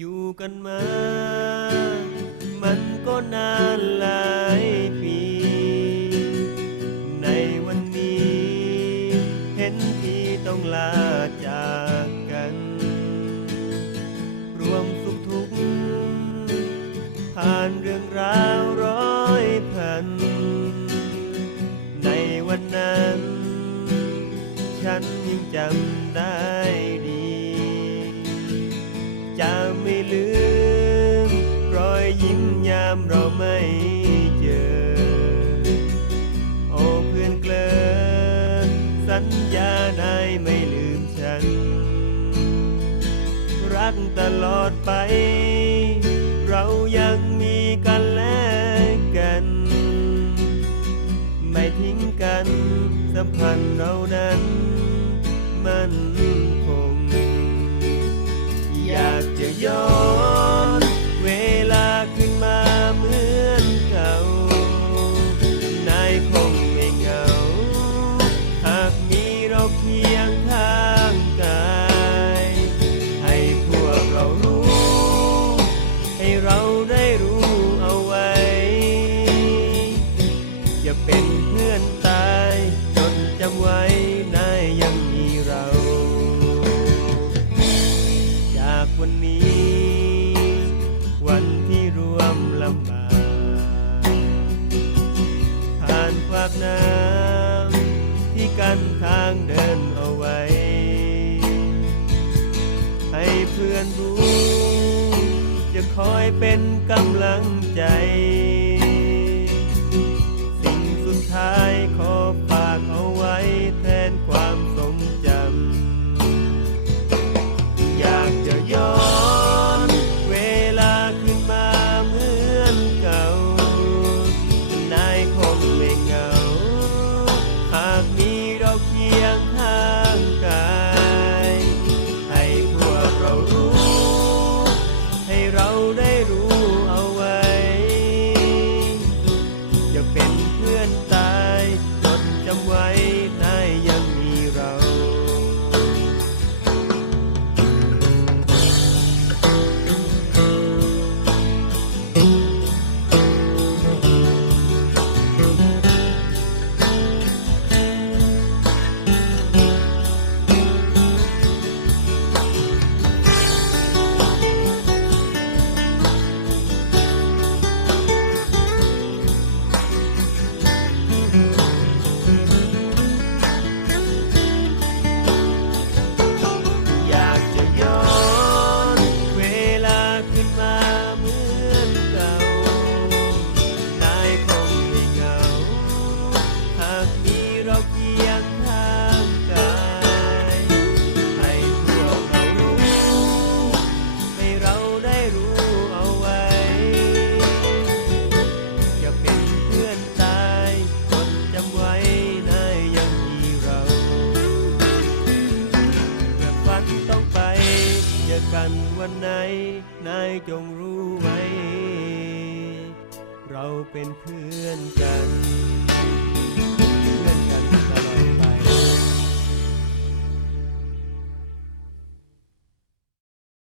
อยู่กันมา มันก็นานหลายปี ในวันนี้ เห็นที่ต้องลาจากกัน รวมสุขทุกข์ผ่านเรื่องราวร้อยพัน ในวันนั้น ฉันยังจำได้ามเราไม่เจอ โอ้เพื่อนเกลอสัญญาได้ไม่ลืมฉัน รักตลอดไป เรายังมีกันและกัน ไม่ทิ้งกันสัมพันธ์เรานั้นมันคงอยากจะย้อน เคียงข้างกาย ให้พวกเรารู้ ให้เราได้รู้เอาไว้ อย่าเป็นเพื่อนตายจนจำไว้ กันทางเดินเอาไว้ ให้เพื่อนรู้ จะคอยเป็นกำลังใจ สิ่งสุดท้าย อกันวันไหน นายจงรู้ไว้ เราเป็นเพื่อนกัน